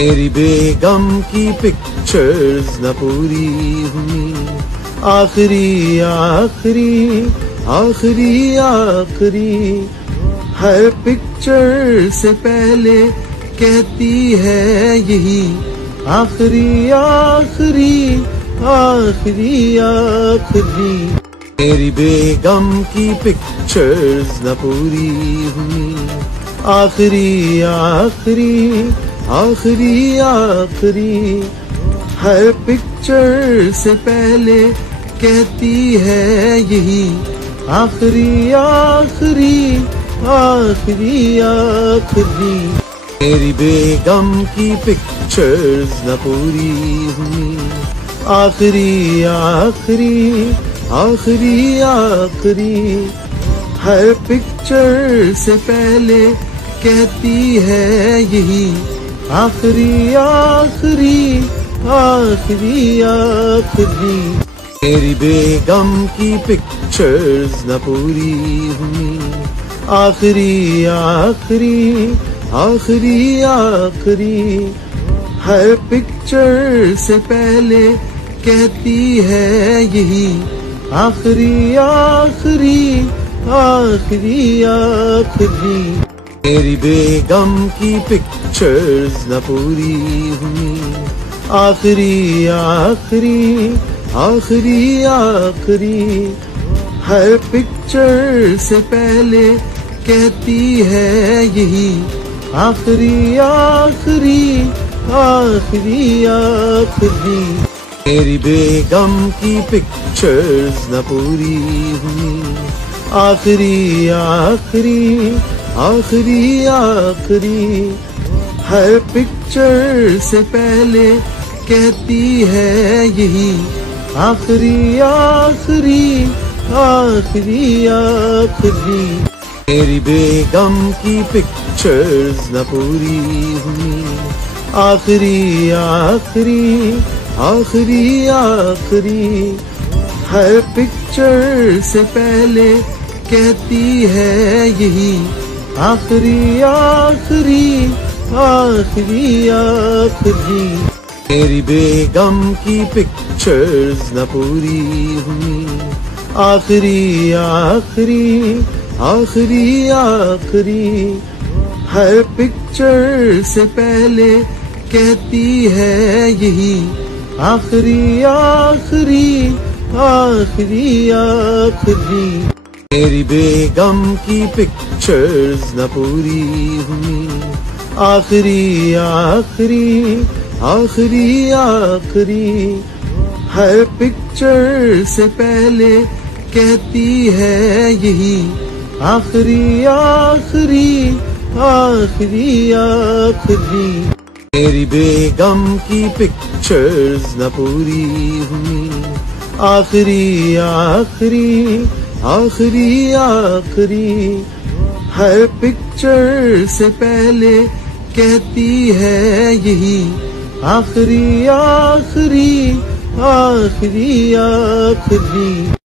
میری بیگم کی پکچرز نہ پوری ہوئی، آخری آخری آخری آخری ہر پکچر سے پہلے کہتی ہے یہی، آخری آخری آخری آخری میری بیگم کی پکچرز نہ پوری ہوئی، آخری آخری آخری آخری ہر پکچر سے پہلے کہتی ہے یہی، آخری آخری آخری آخری میری بیگم کی پکچرز نہ پوری ہوئی، آخری آخری آخری آخری ہر پکچر سے پہلے کہتی ہے یہی، آخری آخری آخری آخری میری بیگم کی پکچرز نہ پوری ہوئی، آخری آخری آخری آخری ہر پکچر سے پہلے کہتی ہے یہی، آخری آخری آخری آخری میری بیگم کی پکچرز نہ پوری ہوئی، آخری آخری آخری آخری ہر پکچر سے پہلے کہتی ہے یہی، آخری آخری آخری آخری میری بیگم کی پکچرز نہ پوری ہوئی، آخری آخری آخری آخری ہر پکچر سے پہلے کہتی ہے یہی، آخری آخری آخری آخری میری بیگم کی پکچرز نہ پوری ہوئی، آخری آخری آخری آخری ہر پکچر سے پہلے کہتی ہے یہی، آخری آخری آخری آخری میری بیگم کی پکچرز نہ پوری ہوئی، آخری آخری آخری آخری ہر پکچر سے پہلے کہتی ہے یہی، آخری آخری آخری آخری میری بیگم کی پکچرز نہ پوری ہوئی، آخری آخری آخری آخری ہر پکچر سے پہلے کہتی ہے یہی، آخری آخری آخری آخری میری بیگم کی پکچرز نہ پوری ہوئی، آخری آخری آخری آخری ہر پکچر سے پہلے کہتی ہے یہی، آخری آخری آخری آخری